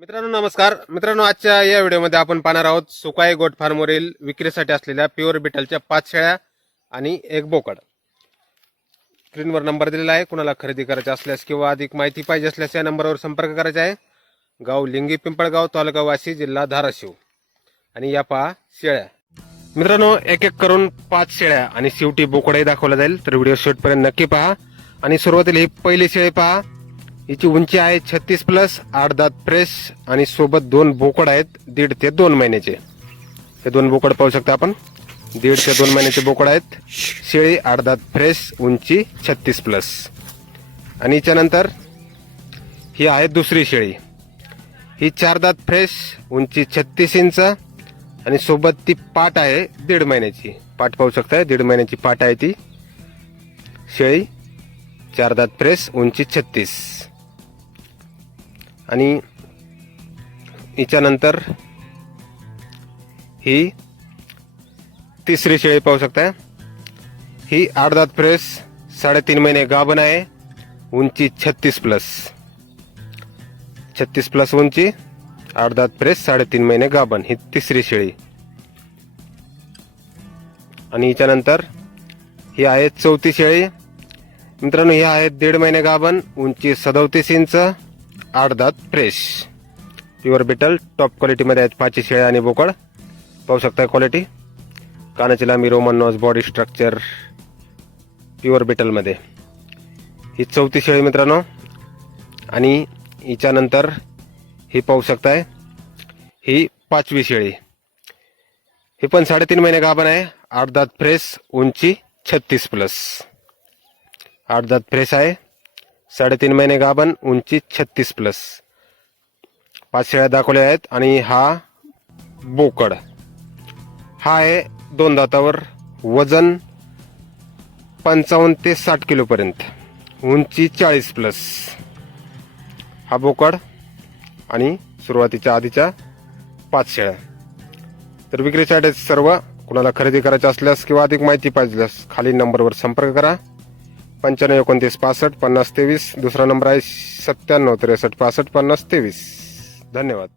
मित्रांनो नमस्कार. मित्रांनो आजच्या या व्हिडिओमध्ये आपण पाहणार आहोत सुकाई गोट फार्मवरील विक्रीसाठी असलेल्या प्युअर बिटलच्या पाच शेळ्या आणि एक बोकड. स्क्रीनवर नंबर दिलेला आहे. कुणाला खरेदी करायची असल्यास किंवा अधिक माहिती पाहिजे असल्यास या नंबरवर संपर्क करायचा आहे. गाव लिंगी पिंपळगाव तालुका वाशी जिल्हा धाराशिव. आणि या पहा शेळ्या. मित्रांनो एक एक करून पाच शेळ्या आणि शेवटी बोकडही दाखवला जाईल. तर व्हिडिओ शेवटपर्यंत नक्की पहा. आणि सुरुवातीला ही पहिली शेळी पहा. हिची उंची आहे छत्तीस प्लस आठ दात फ्रेश आणि सोबत दोन बोकड आहेत दीड ते दोन महिन्याचे. हे दोन बोकड पाहू शकता आपण. दीड ते दोन महिन्याचे बोकड आहेत. शेळी आठ दात फ्रेश उंची छत्तीस प्लस. आणि याच्यानंतर ही आहे दुसरी शेळी. ही चार दात फ्रेश उंची छत्तीस इंच आणि सोबत ती पाट आहे दीड महिन्याची. पाट पाहू शकताय दीड महिन्याची पाट आहे ती. शेळी चार दात फ्रेश उंची छत्तीस. आणि हिच्यानंतर ही तिसरी शेळी पाहू शकता ही आठ दात फ्रेश साडेतीन महिने गाभण आहे. उंची छत्तीस प्लस छत्तीस प्लस उंची आठ दात फ्रेश साडेतीन महिने गाभण. ही तिसरी शेळी. आणि याच्यानंतर ही आहे चौथी शेळी. मित्रांनो ही आहे दीड महिने गाभण उंची सदोतीस इंच आठ दात फ्रेश. प्युअर बिटल टॉप क्वालिटीमध्ये आहेत पाचशे शेळ्या आणि बोकड. पाहू शकता क्वालिटी कानाची लांबी Roman nose body structure pure बिटलमध्ये ही चौथी शेळी मित्रांनो. आणि हिच्यानंतर ही पाहू शकताय ही पाचवी शेळी. ही पण साडेतीन महिने गाभण आहे. आठ दात फ्रेश उंची छत्तीस प्लस आठ दात फ्रेश आहे. साडेतीन महिने गाभण उंची छत्तीस प्लस पाच शेळ्या दाखवल्या आहेत आणि हा बोकड. हा आहे दोन दातावर वजन पंचावन्न ते साठ किलोपर्यंत उंची चाळीस प्लस हा बोकड आणि सुरुवातीच्या आधीच्या पाच शेळ्या. तर विक्रीसाठी सर्व कुणाला खरेदी करायचे असल्यास किंवा अधिक माहिती पाहिजे असल्यास खालील नंबरवर संपर्क करा. पंच्याण्णव एकोणतीस पासष्ट पन्नास तेवीस. दुसरा नंबर आहे सत्त्याण्णव त्रेसष्ट पासष्ट पन्नास तेवीस. धन्यवाद.